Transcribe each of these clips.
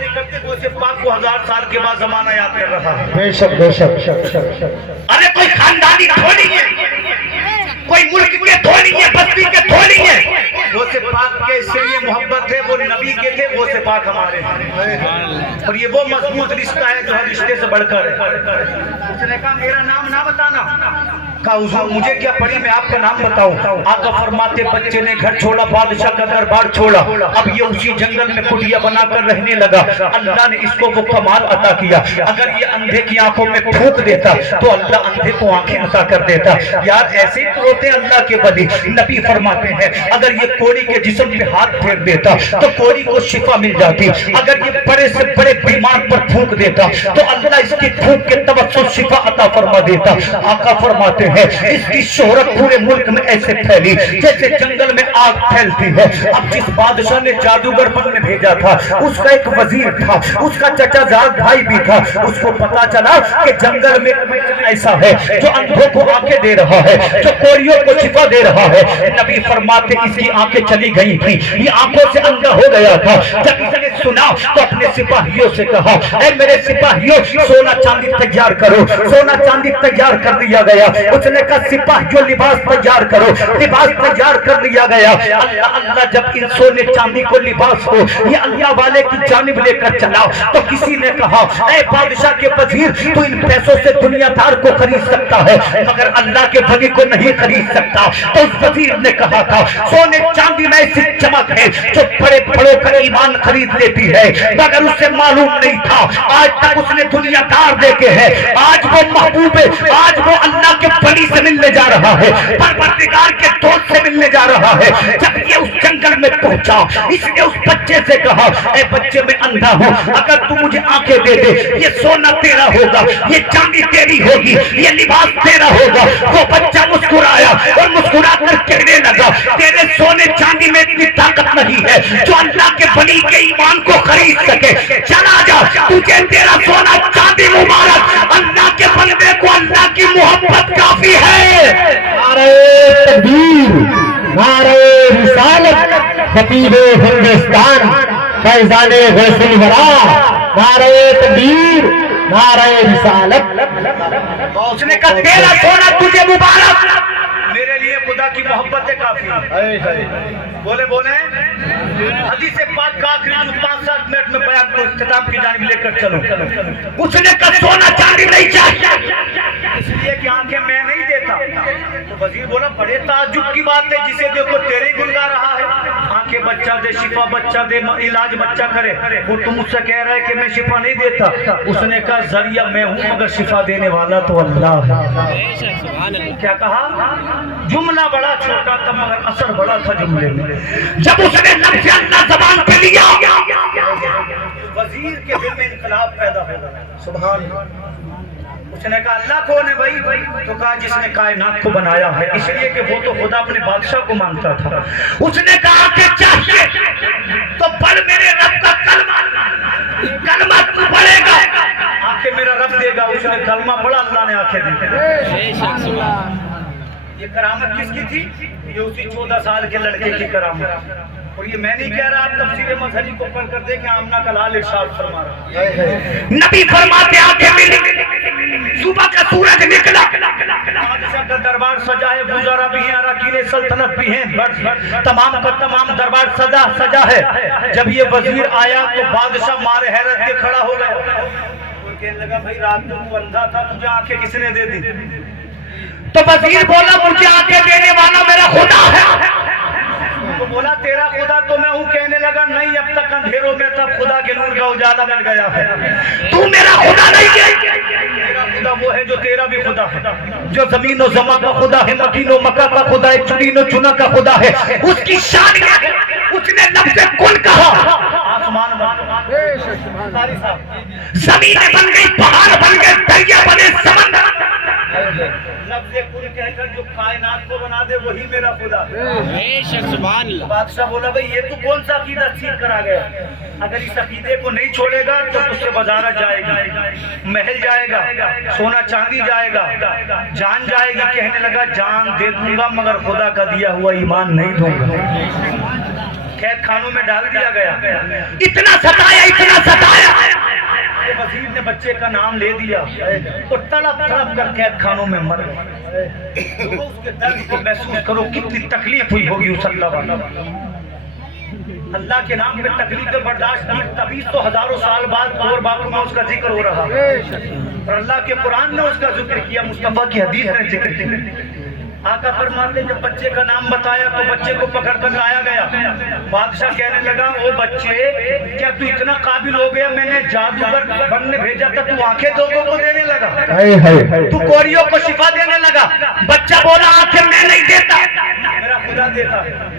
نہیں کرتے غوث پاک کو 1000 سال کے بعد زمانہ یاد کر رہا ہے. بے شک بے شک. ارے کوئی خاندانی دھونی ہے, کوئی ملک کے دھونی ہے, بستی کے دھونی ہے. غوث پاک کے اس سے یہ محبت ہے, وہ نبی کے تھے, غوث پاک ہمارے ہیں. اور یہ وہ مضبوط رشتہ ہے جو ہر رشتے سے بڑھ کر ہے. اس نے کہا میرا نام نہ بتانا. کہا حضور مجھے کیا پڑی, میں آپ کا نام بتاؤں. آقا فرماتے بچے نے گھر چھوڑا, بادشاہ کا دربار چھوڑا, اب یہ اسی جنگل میں کٹیا بنا کر رہنے لگا. اللہ نے اس کو وہ کمال عطا کیا, اگر یہ اندھے کی آنکھوں میں پھونک دیتا تو اللہ اندھے کو آنکھیں عطا کر دیتا. یار ایسے تو ہوتے اللہ کے ولی. نبی فرماتے ہیں اگر یہ کوڑی کے جسم پہ ہاتھ پھیر دیتا تو کوڑی کو شفا مل جاتی. اگر یہ بڑے سے بڑے بیمار پر پھونک دیتا تو اللہ اس کی پھونک کے توسط شفا عطا فرما دیتا. آقا فرماتے ہیں اس کی شہرت پورے ملک میں ایسے پھیلی جیسے جنگل میں آگ پھیلتی ہے. اب جس بادشاہ نے جادوگر بن میں بھیجا تھا اس کا ایک وزیر تھا, اس کا چچا زاد بھائی بھی تھا. اس کو پتا چلا کہ جنگل میں ایسا ہے جو اندھوں کو آنکھیں دے رہا ہے, جو کوڑیوں کو شفا دے رہا ہے. نبی فرماتے اس کی آنکھیں چلی گئی تھی, یہ آنکھوں سے اندھا ہو گیا تھا. جب اس نے سنا تو اپنے سپاہیوں سے کہا اے میرے سپاہیوں سونا چاندی تیار کرو. سونا چاندی تیار کر دیا گیا. اس نے کہا سپاہیوں لباس تیار کرو. لباس تیار کر لیا گیا. اللہ اللہ جب ان سونے چاندی کو لباس کو یہ اللہ والے کی جانب لے کر چلا تو کسی نے کہا اے بادشاہ کے وزیر تو ان پیسوں سے دنیا دار کو خرید سکتا ہے مگر اللہ کے ولی کو نہیں خرید سکتا. تو اس وزیر نے کہا تھا سونے چاندی میں ایسی چمک ہے جو بڑے بڑوں کا ایمان خرید لیتی ہے, مگر اسے معلوم نہیں تھا آج تک اس نے دنیا دار دیکھے ہیں. آج وہ محبوب ہے, آج وہ اللہ کے ولی سے ملنے جا رہا ہے, پروردگار کے دوست سے ملنے جا رہا ہے. جب یہ اس جنگل میں پہنچا اس نے اس بچے سے کہا اے بچے میں اندھا ہوں, اگر تو مجھے آنکھیں دے دے یہ سونا تیرا ہوگا, یہ چاندی تیری ہوگی, یہ لباس تیرا ہوگا. وہ بچہ مسکرایا اور مسکرا کر کہنے لگا تیرے سونے چاندی میں اتنی طاقت نہیں ہے جو اللہ کے ولی کے ایمان کو خرید سکے. چلا جا, تجھے تیرا سونا چاندی مبارک, اللہ کے بندے کو اللہ کی محبت کافی ہے. نعرہ تکبیر, نعرہ رسالت, خطیب ہندوستان, فیضان غوث الورا, نعرہ تکبیر, نعرہ رسالت. اس نے کہا تیرا سونا تجھے مبارک, میرے لیے خدا کی محبت کافی ہے. بولے بولے حدیث پاک کا آخری جو 5-7 منٹ میں بیان کو اختتام کی جانب لے کر چلو. اس نے کہا سونا چاندی نہیں چاہیے اس لیے کہ آنکھیں میں نہیں دیتا. تو وزیر بولا بڑے تعجب کی بات ہے, جسے دیکھو تیرے ہی گن گا رہا ہے. آنکھیں بچہ دے, شفا بچہ دے, علاج بچہ کرے, اور تم مجھ سے کہہ رہا ہے کہ میں شفا نہیں دیتا. اس نے کہا ذریعہ میں ہوں مگر شفا دینے والا تو اللہ ہے. کیا کہا, جملہ بڑا چھوٹا تھا مگر اثر بڑا تھا جملے میں. جب اس نے لفظ اللہ زبان پہ لیا وزیر کے دل میں انقلاب پیدا ہو گیا. سبحان اللہ. اس نے کہا اللہ کون ہے بھائی؟ تو کہا جس نے کائنات کو بنایا ہے, اس لیے کہ وہ تو خدا اپنے بادشاہ کو مانتا تھا. اس نے کہا کہ چاہیے تو پڑھ میرے رب کا کلمہ, کلمہ تو پڑھے گا آنکھیں میرا رب دے گا. اس نے کلمہ پڑھا, اللہ نے آنکھیں دی. یہ کرامت کس کی تھی؟ یہ اسی 14 سال کے لڑکے کی کرامت. اور یہ میں نہیں کہہ رہا, آپ تفسیر مظہری کو پڑھ کر دیکھیں, آمنہ کا لال ارشاد فرما رہا ہے. نبی فرماتے آنکھیں ملی, صبح کا سورج نکلا, بادشاہ کا دربار سجا ہے, وزراء بھی ہیں, اراکین سلطنت بھی ہیں, تمام کا تمام دربار سجا ہے. جب یہ وزیر آیا تو بادشاہ مارے حیرت کے کھڑا ہو گیا. وہ کہنے لگا بھائی رات کو تو اندھا تھا, تجھے آنکھیں کس نے دے دی؟ تو وزیر بولا مجھے آنکھیں دینے والا میرا خدا ہے. تو بولا تیرا خدا تو میں ہوں. کہنے لگا نہیں, اب تک اندھیروں میں تب خدا کے نور کا اجالا مل گیا ہے. تو میرا خدا نہیں ہے, میرا خدا وہ ہے جو تیرا بھی خدا ہے, جو زمین و زماں کا خدا ہے, مکین و مکہ کا خدا ہے, چنین و چنا کا خدا ہے. اس کی شان کیا ہے؟ اس نے لفظ کل کہا, آسمان بن گئی, زمینیں بن گئی, پہاڑ بن گئے, دریا بنے, سمندر. لفظ کل کہہ کر جو کائنات کو بنا دے وہی میرا خدا ہے. بادشاہ بولا بھئی یہ تو کون سا عقیدہ سیکھ کر آ گیا؟ اگر اس عقیدے کو نہیں چھوڑے گا تو اس سے وزارت جائے گی, محل جائے گا, سونا چاندی جائے گا, جان جائے گی. کہنے لگا جان دے دوں گا مگر خدا کا دیا ہوا ایمان نہیں دوں گا. قید خانوں میں ڈال دیا گیا. اتنا ستایا بچے کا نام لے دیا وہ تڑپ تڑپ کر قید خانوں میں مر گئے. اس کے درد کو محسوس کرو کتنی تکلیف ہوئی ہوگی اس اللہ والے. اللہ کے نام پہ تکلیفیں برداشت کی تبھی تو ہزاروں سال بعد اور باغوں میں اس کا ذکر ہو رہا اور اللہ کے قرآن نے اس کا ذکر کیا, مصطفیٰ کی حدیث نے ذکر کیا. آقا فرماتے جب بچے کا نام بتایا تو بچے کو پکڑ کر لایا گیا. بادشاہ کہنے لگا او بچے کیا تو اتنا قابل ہو گیا, میں نے جادوگر بننے بھیجا تھا تو آنکھیں لوگوں کو دینے لگا, تو کوریوں کو شفا دینے لگا. بچہ بولا آنکھیں میں نہیں دیتا, میرا خدا دیتا ہے.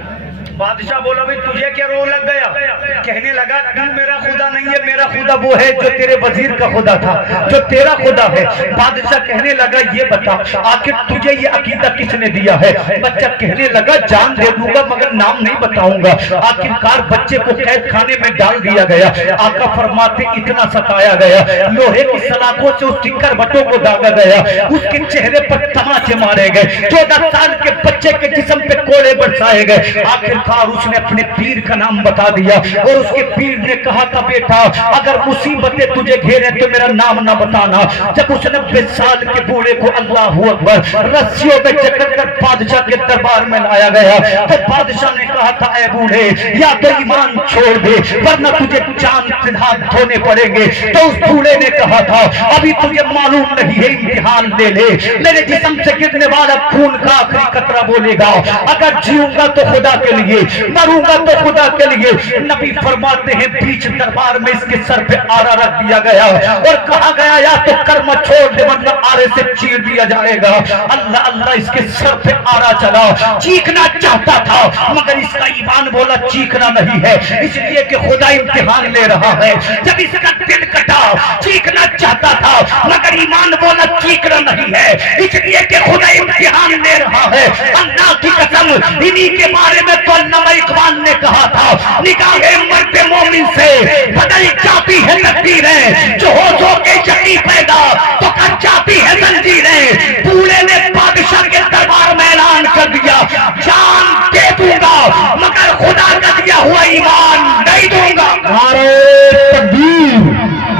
بادشاہ بولا بھئی تجھے کیا رو لگ گیا؟ کہنے لگا تو میرا خدا نہیں ہے, میرا خدا وہ ہے جو تیرے وزیر کا خدا تھا, جو تیرا خدا ہے. بادشاہ کہنے لگا یہ بتا آخر تجھے یہ عقیدہ کس نے دیا ہے؟ بچہ کہنے لگا جان دے دوں گا مگر نام نہیں بتاؤں گا. آخرکار بچے کو قید خانے میں ڈال دیا گیا. آقا فرماتے اتنا ستایا گیا, لوہے کی سلاخوں سے اس کی کربٹوں کو داغا گیا, اس کے چہرے پر تماچے مارے گئے, 14 سال کے بچے کے جسم پہ کوڑے برسائے گئے. آخرکار اس نے اپنے پیر کا نام بتا دیا اور اس کے پیر نے کہا تھا بیٹا اگر مصیبتیں تجھے گھیرے تو میرا نام نہ بتانا. جب اس 90 سال کے بوڑھے کو اللہ اکبر رسیوں میں جکڑ کر بادشاہ کے دربار میں لایا گیا تو بادشاہ نے کہا تھا اے بوڑھے یا تو ایمان چھوڑ دے ورنہ تجھے چاند سے ہاتھ دھونے پڑیں گے. تو اس بوڑھے نے کہا تھا ابھی تجھے معلوم نہیں ہے, امتحان لے لے, میرے جسم سے گرنے والا خون کا آخری قطرہ بولے گا اگر جیوں گا تو خدا کے لیے, مروں گا تو خدا کے لیے. نبی فرماتے ہیں بیچ دربار میں اس کے سر پہ آرا رکھ دیا گیا اور کہا گیا یا تو کرم چھوڑ دے ورنہ آرے سے چیر دیا جائے گا. اللہ اللہ اس کے سر پہ آرا چلا, چیخنا چاہتا تھا مگر اس کا ایمان بولا چیخنا نہیں ہے, اس لیے کہ خدا امتحان لے رہا ہے. جب اس کا دل کٹا چیخنا چاہتا تھا مگر ایمان بولا چیخنا نہیں ہے, اس لیے کہ خدا امتحان لے رہا ہے. اللہ کی قسم انہی کے بارے میں تو علامہ اقبال نے کہا تھا نگاہ مرد مومن سے بدل جاتی ہے تقدیریں, جو ہوشوں کے یقین پیدا تو کر جاتی ہے زنجیریں. بوڑھے نے بادشاہ کے دربار میں اعلان کر دیا جان دے دوں گا مگر خدا کا دیا ہوا ایمان نہیں دوں گا. نعرہ تکبیر,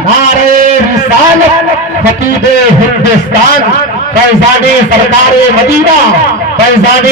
نعرہ رسالت, خطیب ہندوستان, فیضان سرکار مدینہ, فیضان